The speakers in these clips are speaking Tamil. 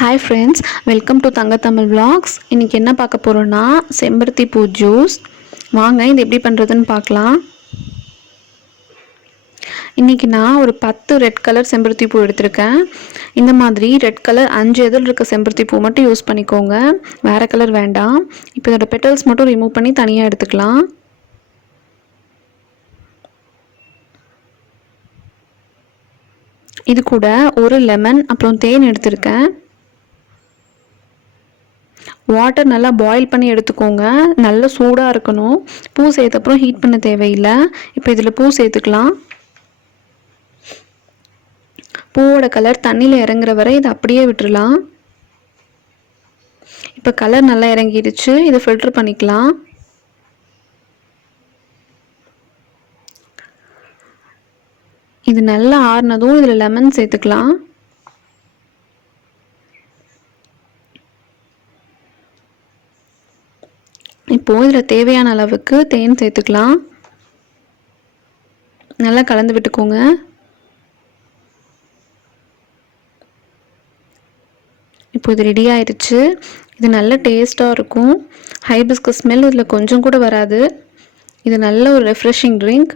Hi friends, welcome to Thangatamil Vlogs. இன்னைக்கு என்ன பார்க்க போறோம்னா sembaruthipooj juice. வாங்க இது எப்படி பண்றதுன்னு பார்க்கலாம். இன்னைக்கு நான் ஒரு 10 ரெட் கலர் செம்பருத்தி பூ எடுத்துர்க்கேன். இந்த மாதிரி ரெட் கலர் 5 இதழ் இருக்க செம்பருத்தி பூ மட்டும் யூஸ் பண்ணிக்கோங்க. வேற கலர் வேண்டாம். இப்போ இதோட பெட்டல்ஸ் மட்டும் ரிமூவ் பண்ணி தனியா எடுத்துக்கலாம். இது கூட ஒரு லெமன் அப்புறம் தேன் எடுத்துர்க்கேன். வாட்டர் நல்லா பாயில் பண்ணி எடுத்துக்கோங்க. நல்ல சூடாக இருக்கணும். பூ சேர்த்த அப்புறம் ஹீட் பண்ண தேவையில்லை. இப்போ இதில் பூ சேர்த்துக்கலாம். பூவோட கலர் தண்ணியில் இறங்குற வரை இதை அப்படியே விட்டுடலாம். இப்போ கலர் நல்லா இறங்கிடுச்சு. இதை ஃபில்டர் பண்ணிக்கலாம். இது நல்லா ஆறுனதும் இதில் லெமன் சேர்த்துக்கலாம். இப்போது இதில் தேவையான அளவுக்கு தேன் சேர்த்துக்கலாம். நல்லா கலந்து விட்டுக்கோங்க. இப்போ இது ரெடி ஆயிடுச்சு. இது நல்ல டேஸ்ட்டாக இருக்கும். ஹைபிஸ்கஸ் ஸ்மெல் இதில் கொஞ்சம் கூட வராது. இது நல்ல ஒரு ரெஃப்ரெஷிங் ட்ரிங்க்.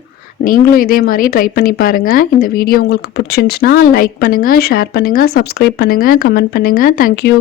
நீங்களும் இதே மாதிரி ட்ரை பண்ணி பாருங்கள். இந்த வீடியோ உங்களுக்கு பிடிச்சிருந்துச்சுன்னா லைக் பண்ணுங்கள், ஷேர் பண்ணுங்கள், சப்ஸ்கிரைப் பண்ணுங்கள், கமெண்ட் பண்ணுங்கள். தேங்க்யூ.